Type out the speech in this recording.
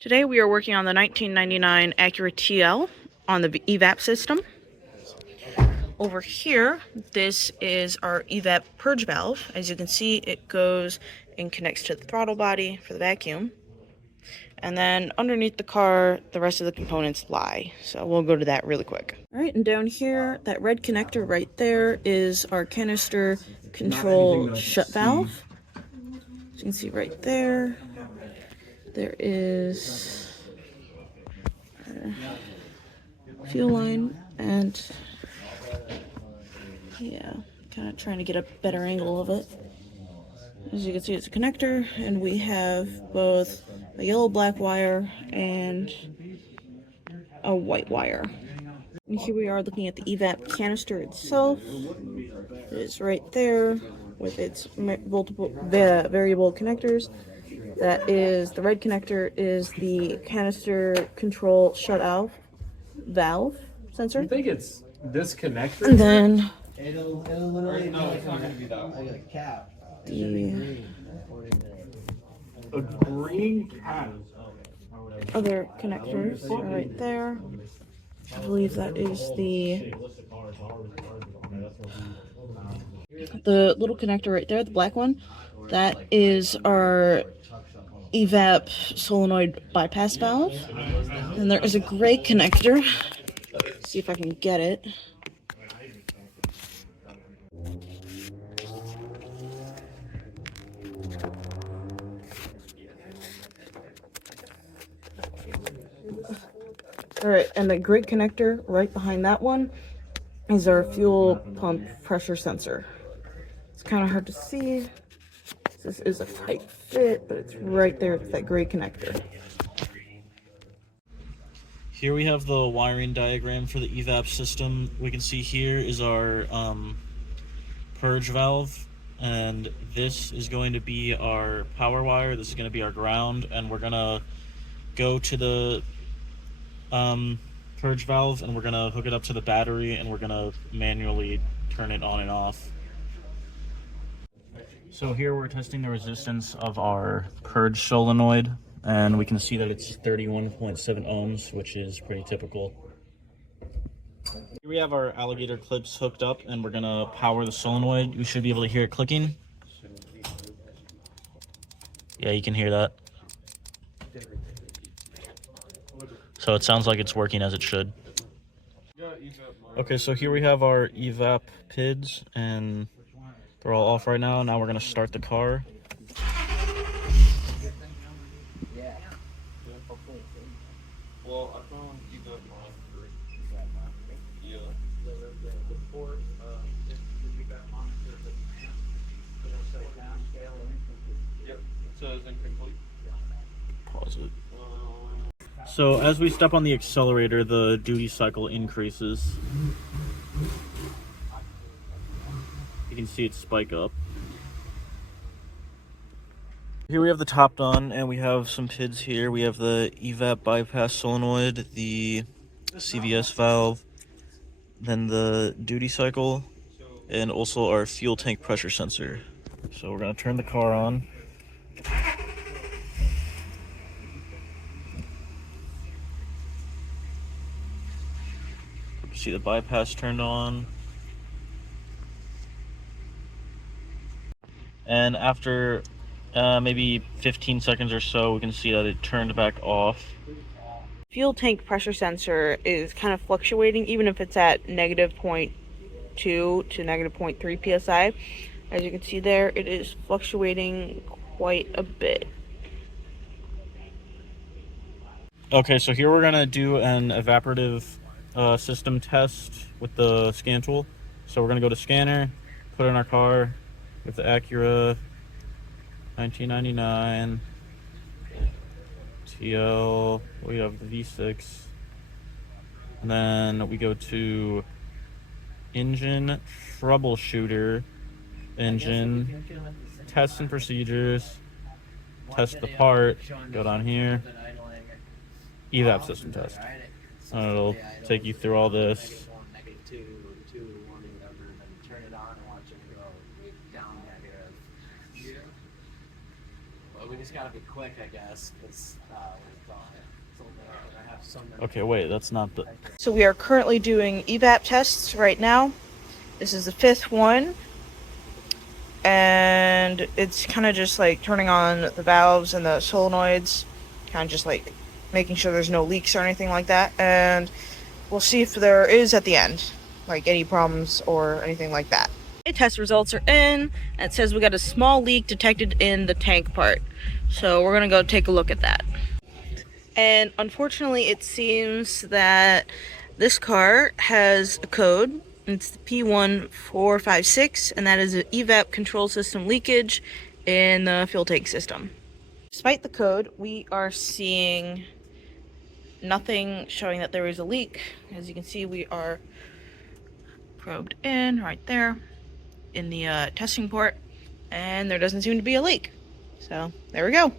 Today we are working on the 1999 Acura TL on the EVAP system. Over here, this is our EVAP purge valve. As you can see, it goes and connects to the throttle body for the vacuum. And then underneath the car, the rest of the components lie. So we'll go to that really quick. All right, and down here, that red connector right there is our canister control shut valve. As you can see right there, there is fuel line, and yeah, kind of trying to get a better angle of it. As you can see, it's a connector, and we have both a yellow-black wire and a white wire. And here we are looking at the EVAP canister itself. It is right there with its multiple variable connectors. That is, the red connector is the canister control shut-off valve sensor. I think it's this connector. And then It'll literally no, it's not gonna be that one. Like a cap. A green cap. Other connectors are right there. I believe that is the little connector right there, the black one. That is our EVAP solenoid bypass valve. And there is a gray connector. Let's see if I can get it. Alright, and the gray connector right behind that one is our fuel pump pressure sensor. It's kind of hard to see. This is a tight fit, but it's right there. It's that gray connector. Here we have the wiring diagram for the EVAP system. We can see here is our purge valve, and this is going to be our power wire. This is going to be our ground, and we're going to go to the purge valve, and we're going to hook it up to the battery, and we're going to manually turn it on and off. So here we're testing the resistance of our purge solenoid, and we can see that it's 31.7 ohms, which is pretty typical. Here we have our alligator clips hooked up, and we're gonna power the solenoid. You should be able to hear it clicking. Yeah, you can hear that. So it sounds like it's working as it should. Okay, so here we have our EVAP PIDs, and they're all off right now. Now we're gonna start the car. Pause it. So as we step on the accelerator, the duty cycle increases. You can see it spike up. Here we have the top done, and we have some PIDs here. We have the EVAP bypass solenoid, the CVS valve, then the duty cycle, and also our fuel tank pressure sensor. So we're going to turn the car on. See the bypass turned on. And after maybe 15 seconds or so, we can see that it turned back off. Fuel tank pressure sensor is kind of fluctuating, even if it's at -0.2 to -0.3 psi. As you can see there, it is fluctuating quite a bit. Okay, so here we're gonna do an evaporative system test with the scan tool. So we're gonna go to scanner, put it in our car with the Acura 1999 TL. We have the V6, and then we go to engine troubleshooter, engine tests and procedures, test the part, go down here, EVAP system test. And it'll take you through all this. Well, we just gotta be quick, I guess, because Okay, wait, that's not the. So we are currently doing EVAP tests right now. This is the 5th one. And it's kind of just like turning on the valves and the solenoids, kind of just like making sure there's no leaks or anything like that. And we'll see if there is at the end, like any problems or anything like that. Test results are in, and it says we got a small leak detected in the tank part. So we're gonna go take a look at that. And unfortunately, it seems that this car has a code. It's the P1456, and that is an EVAP control system leakage in the fuel tank system. Despite the code, we are seeing nothing showing that there is a leak. As you can see, we are probed in right there in the testing port, and there doesn't seem to be a leak. So there we go.